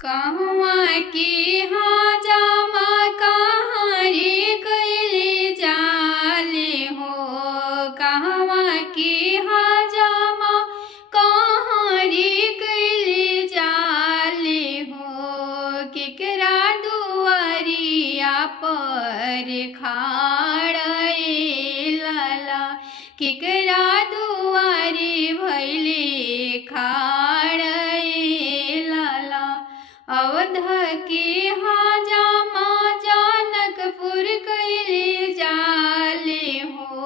कहवा के हाँ जामा कहाँ रे कैले जाले हो। कहवा के हाँ जामा कहाँ रे कैले जाले हो। केकरा दुआरिया पर खाड़े लाला, केकरा दुआरे भैले खाड़े लाला। अवध के हाँ जामा जनकपुर कैले जाले हो।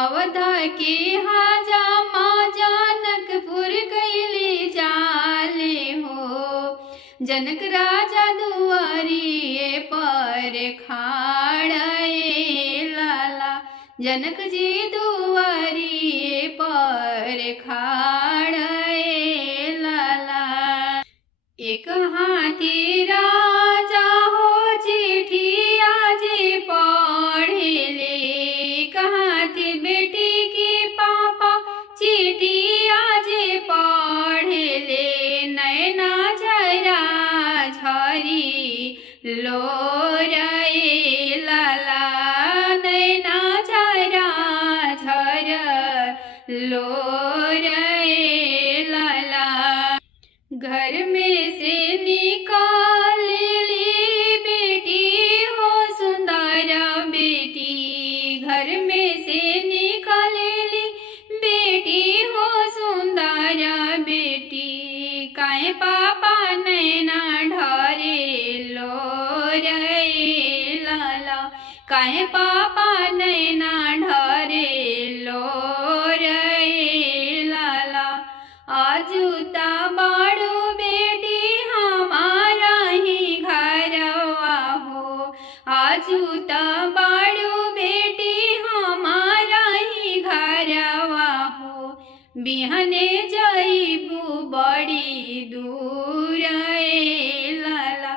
अवध के हाँ जामा जनकपुर कैले जाले हो। जनक राजा दुआरिये पर खाड़े लाला, जनक जी दुआरिये पर खाड़े लाला। एक हाथी राजा हो चिट्ठिया जे पढ़ेले, एक हाथी बेटी के पापा चिट्ठिया जे पढ़ेले। नैना झरा झरी लोरे लाला, नैना झरा झर लोरे लाला। घर में से निकाली बेटी हो सुंदर बेटी, घर में से निकाली बेटी हो सुंदर बेटी। काहे पापा नैना ढरे लोरे लाला, काहे पापा नैना ढरे लोरे लाला। आजुता बाड़ो बेटी हमारा ही घरवा हो, आजुता बाड़ो बेटी हमारा ही घरवा हो। बिहने जाइबू बड़ी दूर लाला,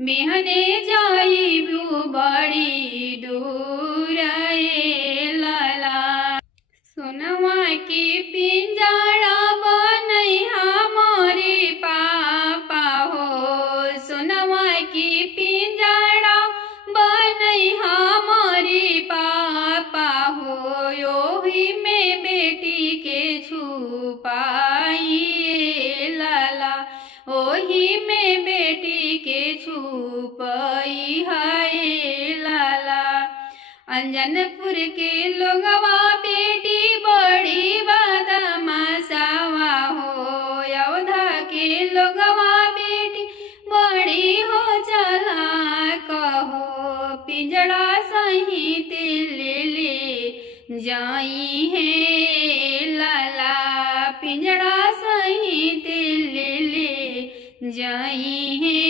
बिहने जाइबू बड़ी दूर लाला। सोनवा के पिंजरा बनैहा मोरे पापा हो, सोनवा के पिंजरा बनैहा मोरे पापा हो। ओही में बेटी के छुपाई लाला, ओही में बेटी के छुपाई है लाला। अंजनपुर के लोगवा बेटी बड़ी बदमाशवा हो। अवध के लोगवा बेटी बड़ी हो चालाक हो। पिंजड़ा सहित ले ले जाई है लाला, पिंजड़ा सहित ले ले जाई है